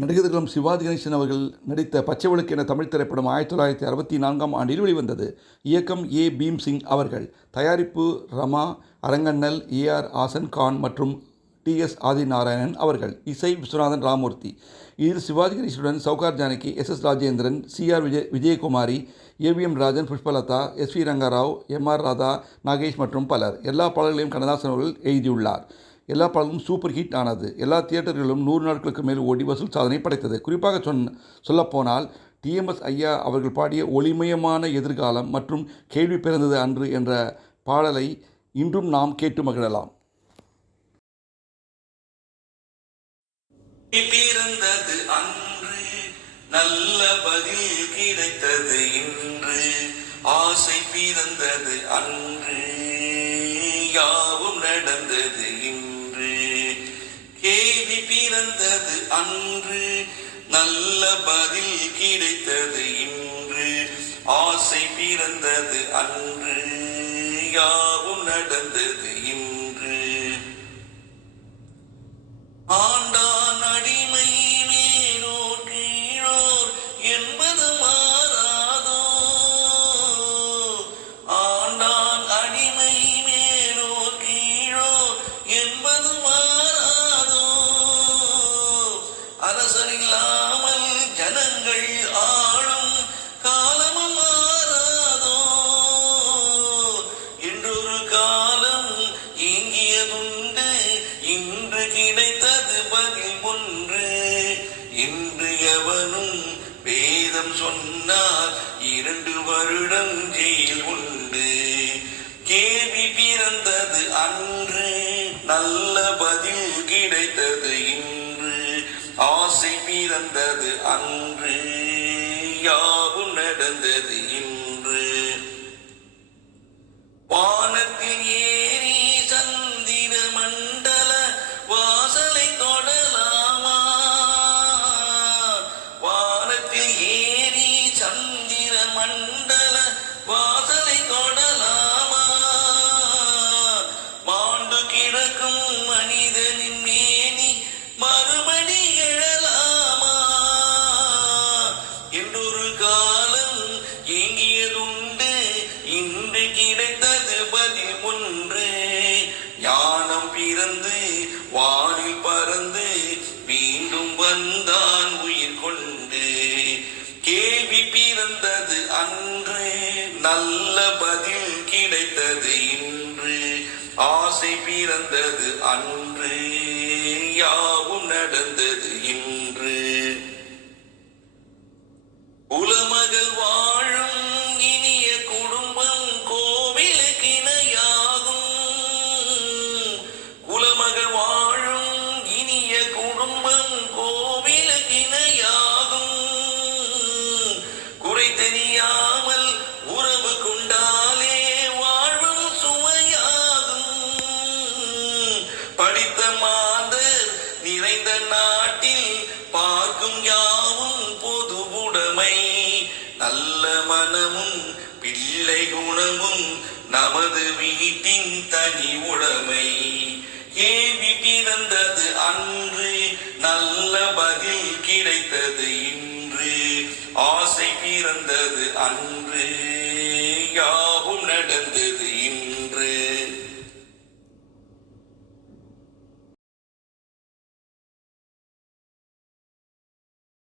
நடிகர்களும் சிவாஜி கணேசன் அவர்கள் நடித்த பச்சை விளக்கு என தமிழ் திரைப்படம் 1964ஆம் ஆண்டில் வெளிவந்தது. இயக்கம் ஏ. பீம்சிங் அவர்கள். தயாரிப்பு ரமா அரங்கண்ணல், ஏ.ஆர். ஆசன் கான் மற்றும் டி.எஸ். ஆதிநாராயணன் அவர்கள். இசை விஸ்வநாதன் ராமமூர்த்தி. இதில் Sivaji கணேசனுடன் Sowcar Janaki, SS. Rajendran, சி.ஆர். Vijayakumari, ஏ.வி.எம். Rajan, Pushpalatha, SV. Rangarao, MR. Radha, Nagesh மற்றும் பலர். எல்லா பாடல்களையும் கண்ணதாசன் அவர்கள் எழுதியுள்ளார். எல்லா பாடல்களும் சூப்பர் ஹிட் ஆனது. எல்லா தியேட்டர்களிலும் 100 நாட்களுக்கு மேல் ஓடி வசூல் சாதனை படைத்தது. குறிப்பாக சொல்லப்போனால் டி.எம்.எஸ். ஐயா அவர்கள் பாடிய ஒளிமயமான எதிர்காலம் மற்றும் கேள்வி பிறந்தது அன்று என்ற பாடலை இன்றும் நாம் கேட்டு மகிழலாம். பிறந்தது அன்று, நல்ல பதில் கிடைத்தது இன்று, ஆசை பிறந்தது அன்று, யாவும் நடந்தது இன்று. கேள்வி பிறந்தது அன்று, நல்ல பதில் கிடைத்தது இன்று, ஆசை பிறந்தது அன்று, யாவும் நடந்தது இன்று. ஆண்டான் அடிமை மேலோர் கீழோர் என்பது மாறாதோ, ஆண்டான் அடிமை மேலோர் கீழோர் என்பது மாறாதோ, அரசனில்லாமல் ஜனங்கள் ஆளும் காலமும் மாறாதோ, என்றொரு காலம் ஏங்கியதுண்டு, இன்று கிடைத்தது பதில் ஒன்று. இன்று எவனும் வேதம் சொன்னால் 2 வருடம் ஜெயில் உண்டு. கேள்வி பிறந்தது அன்று, நல்ல பதில் கிடைத்தது இன்று, ஆசை பிறந்தது அன்று, யாவும் நடந்தது இன்று. வானத்தில் ஏறி சந்திர மண்டல வாசலை தொடலாமா, வானத்தில் ஏறி சந்திர மண்டல வாசலை தொடலாமா, மாண்டு கிடக்கும் மனிதனின் மேனி மறுபடி எழலாமா, என்றொரு காலம் ஏங்கியதுண்டு, இன்று கிடைத்தது பதில் ஒன்று. ஞானம் பிறந்து வானில் பறந்து மீண்டும் வந்தான் உயிர் கொண்டு. கேள்வி பிறந்தது அன்று, நல்ல பதில் கிடைத்தது இன்று, ஆசை பிறந்தது அன்று, யாவும் நடந்தது இன்று. குலமகள் வாழும் இனிய குடும்பம் கோவிலுக்கு இணையாகும், குலமகள் வாழும் இனிய குடும்பம் கோவிலுக்கு இணையாகும், குறை தெரியாமல் உறவு கொண்டாலே வாழ்வும் சுவையாகும். படித்த மாந்தர் நிறைந்த நாட்டில் பார்க்கும் யாவும் பொது உடைமை, நல்ல மனமும் பிள்ளை குணமும் நமது வீட்டின் தனி உடைமை. கேள்வி பிறந்தது அன்று, நல்ல பதில் கிடைத்தது இன்று, ஆசை பிறந்தது அன்று,